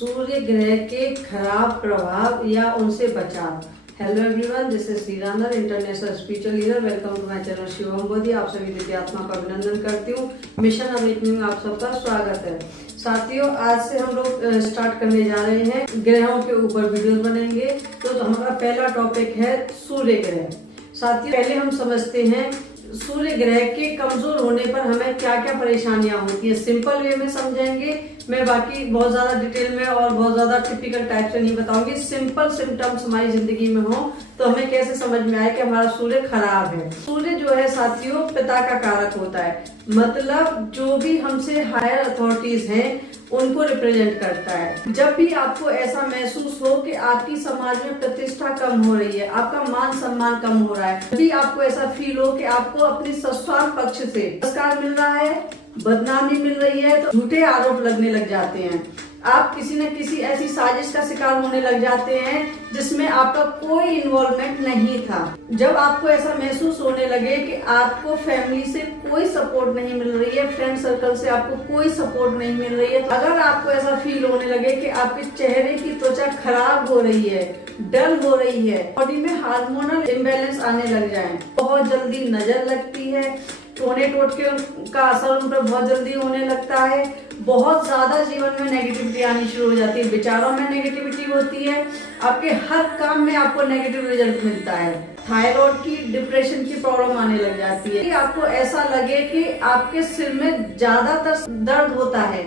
सूर्य ग्रह के खराब प्रभाव या उनसे बचाव। हेलो एवरीवन, दिस इज श्रीरानर, international spiritual leader. Welcome to my channel Shivam Bodhi. आप सभी दिव्यात्मा का अभिनंदन करती हूँ। मिशन अवेकनिंग में आप सबका स्वागत है। साथियों, आज से हम लोग स्टार्ट करने जा रहे हैं, ग्रहों के ऊपर वीडियो बनेंगे। तो हमारा पहला टॉपिक है सूर्य ग्रह। साथियों, पहले हम समझते हैं सूर्य ग्रह के कमजोर होने पर हमें क्या क्या परेशानियां होती है। सिंपल वे में समझेंगे, मैं बाकी बहुत ज्यादा डिटेल में और बहुत ज्यादा टिपिकल टाइप से नहीं बताऊंगी। सिंपल सिम्टम्स हमारी जिंदगी में हो तो हमें कैसे समझ में आए कि हमारा सूर्य खराब है। सूर्य जो है साथियों, पिता का कारक होता है, मतलब जो भी हमसे हायर अथॉरिटीज हैं उनको रिप्रेजेंट करता है। जब भी आपको ऐसा महसूस हो कि आपकी समाज में प्रतिष्ठा कम हो रही है, आपका मान सम्मान कम हो रहा है, जब भी आपको ऐसा फील हो कि आपको अपनी ससुराल पक्ष से पुरस्कार मिल रहा है, बदनामी मिल रही है, तो झूठे आरोप लगने लग जाते हैं। आप किसी न किसी ऐसी साजिश का शिकार होने लग जाते हैं जिसमें आपका कोई इन्वॉल्वमेंट नहीं था। जब आपको ऐसा महसूस होने लगे कि आपको फैमिली से कोई सपोर्ट नहीं मिल रही है, फ्रेंड सर्कल से आपको कोई सपोर्ट नहीं मिल रही है, तो अगर आपको ऐसा फील होने लगे कि आपके चेहरे की त्वचा खराब हो रही है, डल हो रही है, बॉडी में हार्मोनल इम्बैलेंस आने लग जाए, बहुत जल्दी नजर लगती है, टोने टोटके का असर उन पर बहुत जल्दी होने लगता है, बहुत ज्यादा जीवन में नेगेटिविटी आनी शुरू हो जाती है, विचारों में नेगेटिविटी होती है, आपके हर काम में आपको नेगेटिव रिजल्ट मिलता है, थायराइड की, डिप्रेशन की प्रॉब्लम आने लग जाती है। आपको ऐसा लगे कि आपके सिर में ज्यादातर दर्द होता है,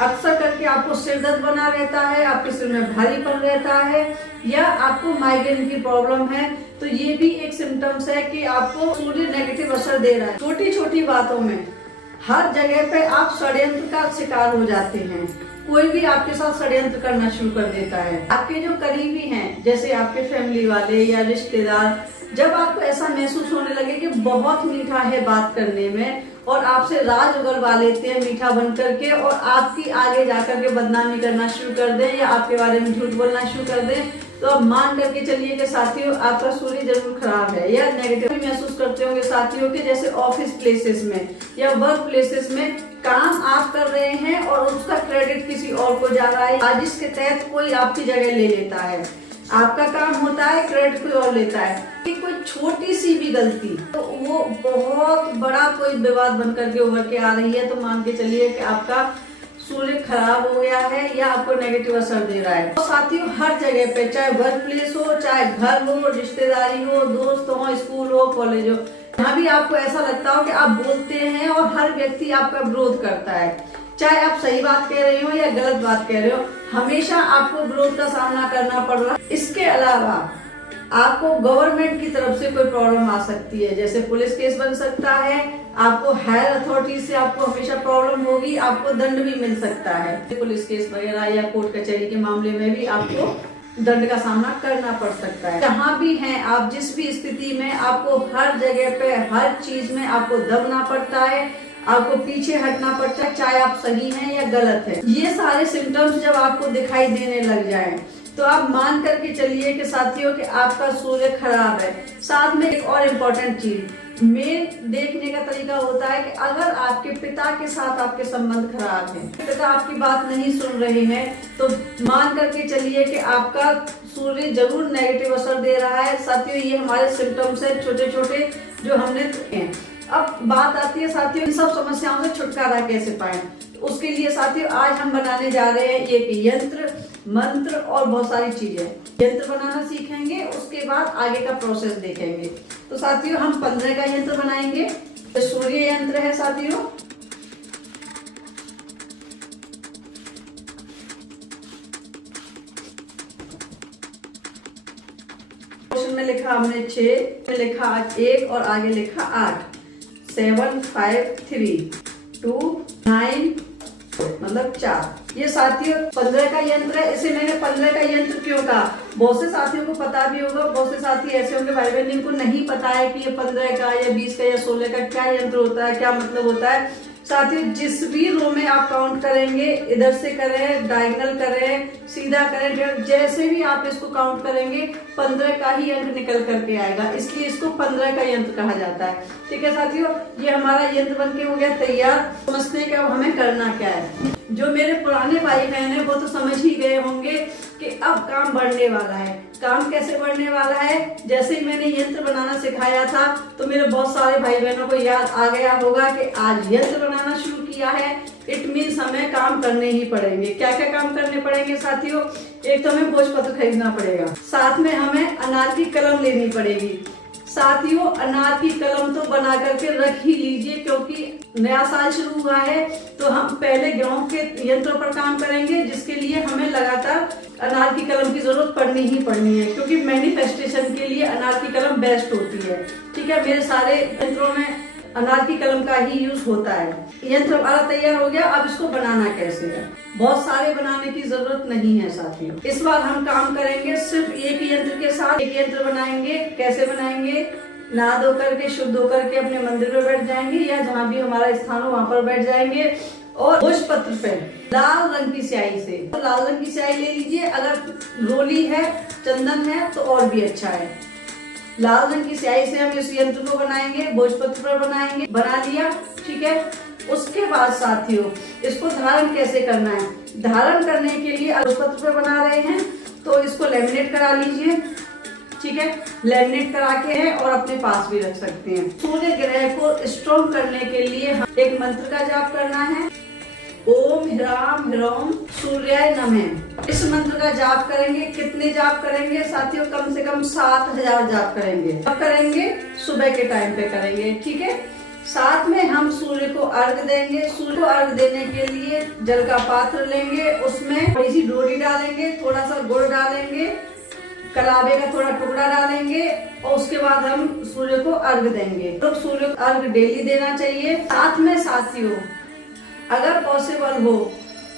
अक्सर करके आपको सिर दर्द बना रहता है, आपके सिर में भारीपन रहता है, या आपको माइग्रेन की प्रॉब्लम है, तो ये भी एक सिम्टम्स है कि आपको सूर्य नेगेटिव असर दे रहा है। छोटी छोटी बातों में हर जगह पे आप षड्यंत्र का शिकार हो जाते हैं। कोई भी आपके साथ षड्यंत्र करना शुरू कर देता है। आपके जो करीबी हैं, जैसे आपके फैमिली वाले या रिश्तेदार, जब आपको ऐसा महसूस होने लगे कि बहुत मीठा है बात करने में और आपसे राज उगलवा लेते हैं मीठा बन करके, और आपकी आगे जाकर के बदनामी करना शुरू कर दें या आपके बारे में झूठ बोलना शुरू कर दें, तो अब मान करके चलिए कि साथियों आपका सूर्य जरूर खराब है या नेगेटिव महसूस करते होंगे साथियों के। जैसे ऑफिस प्लेसेस में या वर्क प्लेसेस में काम आप कर रहे हैं और उसका क्रेडिट किसी और को जा रहा है, जिसके तहत कोई आपकी जगह ले लेता है। आपका काम होता है, क्रेडिट कोई और लेता है। कि कोई छोटी सी भी गलती तो वो बहुत बड़ा कोई विवाद बन करके उभर के आ रही है, तो मान के चलिए कि आपका सूर्य खराब हो गया है या आपको नेगेटिव असर दे रहा है। तो साथियों, हर जगह पे, चाहे वर्क प्लेस हो, चाहे घर हो, रिश्तेदारी हो, दोस्त हो, स्कूल हो, कॉलेज हो, जहाँ भी आपको ऐसा लगता हो कि आप बोलते हैं और हर व्यक्ति आपका विरोध करता है, चाहे आप सही बात कह रहे हो या गलत बात कह रहे हो, हमेशा आपको विरोध का सामना करना पड़ रहा है। इसके अलावा आपको गवर्नमेंट की तरफ से कोई प्रॉब्लम आ सकती है, जैसे पुलिस केस बन सकता है, आपको हायर अथॉरिटी से आपको हमेशा प्रॉब्लम होगी, आपको दंड भी मिल सकता है। पुलिस केस वगैरह या कोर्ट कचहरी के मामले में भी आपको दंड का सामना करना पड़ सकता है। जहाँ भी हैं आप, जिस भी स्थिति में, आपको हर जगह पे, हर चीज में आपको दबना पड़ता है, आपको पीछे हटना पड़ता है, चाहे आप सही हैं या गलत है। ये सारे सिम्टम्स जब आपको दिखाई देने लग जाएं, तो आप मान करके चलिए कि साथियों कि आपका सूर्य खराब है। साथ में एक और इम्पोर्टेंट चीज, मेन देखने का तरीका होता है कि अगर आपके पिता के साथ आपके संबंध खराब हैं, पिता आपकी बात नहीं सुन रहे हैं, तो मान करके चलिए कि आपका सूर्य जरूर नेगेटिव असर दे रहा है। साथियों, ये हमारे सिम्टम्स है छोटे छोटे जो हमने देखे हैं। अब बात आती है साथियों, इन सब समस्याओं से छुटकारा कैसे पाएं। तो उसके लिए साथियों आज हम बनाने जा रहे हैं एक यंत्र, मंत्र और बहुत सारी चीजें। यंत्र बनाना सीखेंगे, उसके बाद आगे का प्रोसेस देखेंगे। तो साथियों हम 15 का यंत्र बनाएंगे। तो सूर्य यंत्र है साथियों। क्वेश्चन में लिखा हमने 6, में लिखा 1 और आगे लिखा 8, 7, 5, 3, 2, 9, मतलब 4। ये साथियों 15 का यंत्र है। इसे मैंने 15 का यंत्र क्यों कहा, बहुत से साथियों को पता भी होगा, बहुत से साथी ऐसे होंगे भाई बहन जिनको नहीं पता है कि ये 15 का या 20 का या 16 का क्या यंत्र होता है, क्या मतलब होता है। साथियों जिस भी रो में आप काउंट करेंगे, इधर से करें, डायगोनल करें, सीधा करें, जैसे भी आप इसको काउंट करेंगे 15 का ही अंक निकल करके आएगा, इसलिए इसको 15 का यंत्र कहा जाता है। ठीक है साथियों, ये हमारा यंत्र बनके हो गया तैयार। समझते हैं कि अब हमें करना क्या है। जो मेरे पुराने भाई बहन है वो तो समझ ही गए होंगे कि अब काम बढ़ने वाला है। काम कैसे बढ़ने वाला है, जैसे ही मैंने यंत्र बनाना सिखाया था तो मेरे बहुत सारे भाई बहनों को याद आ गया होगा कि आज यंत्र बनाना शुरू किया है, इट मीन्स हमें काम करने ही पड़ेंगे। क्या क्या काम करने पड़ेंगे साथियों? एक तो हमें भोजपत्र खरीदना पड़ेगा, साथ में हमें अनार की कलम लेनी पड़ेगी। साथियों अनार की कलम तो बना करके रख ही लीजिए, क्योंकि नया साल शुरू हुआ है तो हम पहले गेहूं के यंत्रों पर काम करेंगे, जिसके लिए हमें लगातार अनार की कलम की जरूरत पड़नी ही पड़नी है, क्योंकि मैनिफेस्टेशन के लिए अनार की कलम बेस्ट होती है। ठीक है, मेरे सारे यंत्रों में अनार की कलम का ही यूज होता है। यंत्र हमारा तैयार हो गया, अब इसको बनाना कैसे है? बहुत सारे बनाने की जरूरत नहीं है साथियों। इस बार हम काम करेंगे सिर्फ एक यंत्र के साथ। एक यंत्र बनाएंगे। कैसे बनाएंगे? नहा धो करके, शुद्ध होकर के अपने मंदिर में बैठ जाएंगे या जहाँ भी हमारा स्थान हो वहाँ पर बैठ जाएंगे और भोजपत्र पे लाल रंग की स्याही से, तो लाल रंग की स्याही ले लीजिए। अगर रोली है, चंदन है तो और भी अच्छा है। लाल रंग की स्याही से हम इस यंत्र को बनाएंगे, भोजपत्र पर बनाएंगे। बना लिया, ठीक है। उसके बाद साथियों इसको धारण कैसे करना है? धारण करने के लिए भोजपत्र पर बना रहे हैं तो इसको लेमिनेट करा लीजिए। ठीक है, लेमिनेट करा के है और अपने पास भी रख सकते हैं। सूर्य ग्रह को स्ट्रॉन्ग करने के लिए एक मंत्र का जाप करना है। ओम ह्राम ह्रौम सूर्याय नमः। इस मंत्र का जाप करेंगे। कितने जाप करेंगे साथियों? कम से कम 7000 जाप करेंगे। कब करेंगे? सुबह के टाइम पे करेंगे। ठीक है, साथ में हम सूर्य को अर्घ देंगे। सूर्य को अर्घ देने के लिए जल का पात्र लेंगे, उसमें थोड़ी सी डोरी डालेंगे, थोड़ा सा गुड़ डालेंगे, कलावे का थोड़ा टुकड़ा डालेंगे और उसके बाद हम सूर्य को अर्घ देंगे। तो सूर्य को अर्घ डेली देना चाहिए। साथ में साथियों अगर पॉसिबल हो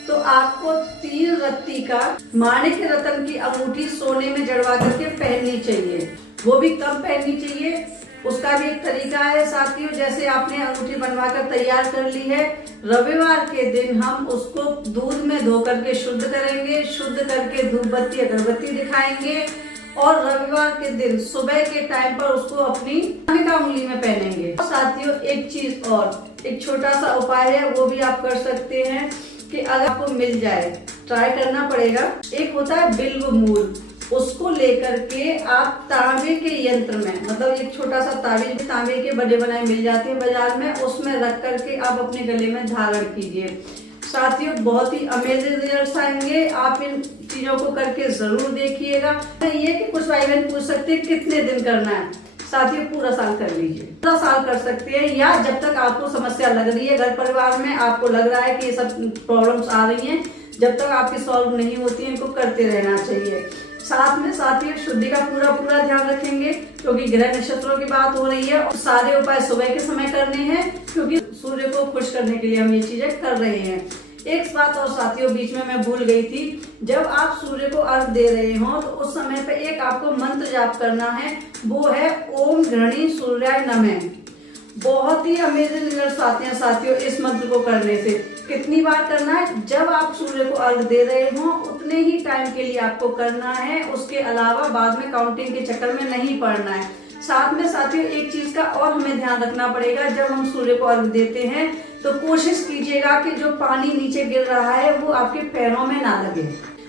तो आपको 3 रत्ती का माणिक रतन की अंगूठी सोने में जड़वा करके पहननी चाहिए। वो भी कब पहननी चाहिए? उसका भी एक तरीका है साथियों। जैसे आपने अंगूठी बनवा कर तैयार कर ली है, रविवार के दिन हम उसको दूध में धो करके शुद्ध करेंगे। शुद्ध करके धूप बत्ती अगरबत्ती दिखाएंगे और रविवार के दिन सुबह के टाइम पर उसको अपनी उंगली में पहनेंगे। और साथियों एक चीज और, एक छोटा सा उपाय है, वो भी आप कर सकते हैं कि अगर आपको मिल जाए, ट्राई करना पड़ेगा। एक होता है बिल्व मूल, उसको लेकर के आप तांबे के यंत्र में, मतलब एक छोटा सा ताबीज तांबे के बड़े बनाए मिल जाते हैं बाजार में, उसमें रख करके आप अपने गले में धारण कीजिए। साथियों बहुत ही अमेजिंग रिजल्ट्स आएंगे। आप इन चीजों को करके जरूर देखिएगा। ये कि कुछ भाई बहन पूछ सकते हैं कितने दिन करना है? साथियों पूरा साल कर लीजिए। पूरा साल कर सकते हैं, या जब तक आपको समस्या लग रही है घर परिवार में, आपको लग रहा है कि ये सब प्रॉब्लम्स आ रही हैं, जब तक आपकी सॉल्व नहीं होती है, इनको करते रहना चाहिए। साथ में साथियों शुद्धि का पूरा ध्यान रखेंगे, क्योंकि ग्रह नक्षत्रों की बात हो रही है और सारे उपाय सुबह के समय करने हैं, क्योंकि सूर्य को खुश करने के लिए हम ये चीजें कर रहे हैं। एक बात और साथियों बीच में मैं भूल गई थी, जब आप सूर्य को अर्घ दे रहे हो तो उस समय पे एक आपको मंत्र जाप करना है, वो है ओम घृणी सूर्याय नमः। बहुत ही अमेजिंग रिजल्ट्स आते हैं साथियों इस मंत्र को करने से। कितनी बार करना है? जब आप सूर्य को अर्घ दे रहे हो उतने ही टाइम के लिए आपको करना है, उसके अलावा बाद में काउंटिंग के चक्कर में नहीं पड़ना है। साथ में साथियों एक चीज का और हमें ध्यान रखना पड़ेगा, जब हम सूर्य को अर्घ देते हैं तो कोशिश कीजिएगा कि जो पानी नीचे गिर रहा है वो आपके पैरों में ना लगे।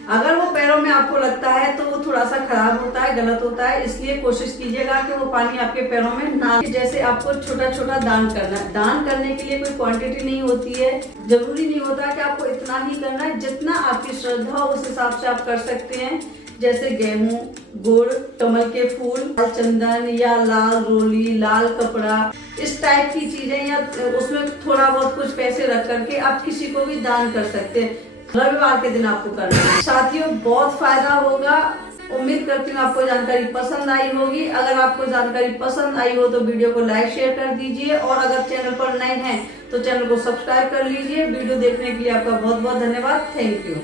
अगर वो पैरों में आपको लगता है तो वो थोड़ा सा खराब होता है, गलत होता है, इसलिए कोशिश कीजिएगा कि वो पानी आपके पैरों में ना लगे। जैसे आपको छोटा छोटा दान करना है, दान करने के लिए कोई क्वांटिटी नहीं होती है, जरूरी नहीं होता कि आपको इतना ही करना है, जितना आपकी श्रद्धा हो उस हिसाब से आप कर सकते हैं। जैसे गेहूं, गुड़, कमल के फूल, लाल चंदन या लाल रोली, लाल कपड़ा, इस टाइप की चीजें, या उसमें थोड़ा बहुत कुछ पैसे रख करके आप किसी को भी दान कर सकते हैं। रविवार के दिन आपको करना है। साथियों बहुत फायदा होगा। उम्मीद करती हूँ आपको जानकारी पसंद आई होगी। अगर आपको जानकारी पसंद आई हो तो वीडियो को लाइक शेयर कर दीजिए, और अगर चैनल पर नए हैं तो चैनल को सब्सक्राइब कर लीजिए। वीडियो देखने के लिए आपका बहुत बहुत धन्यवाद। Thank you.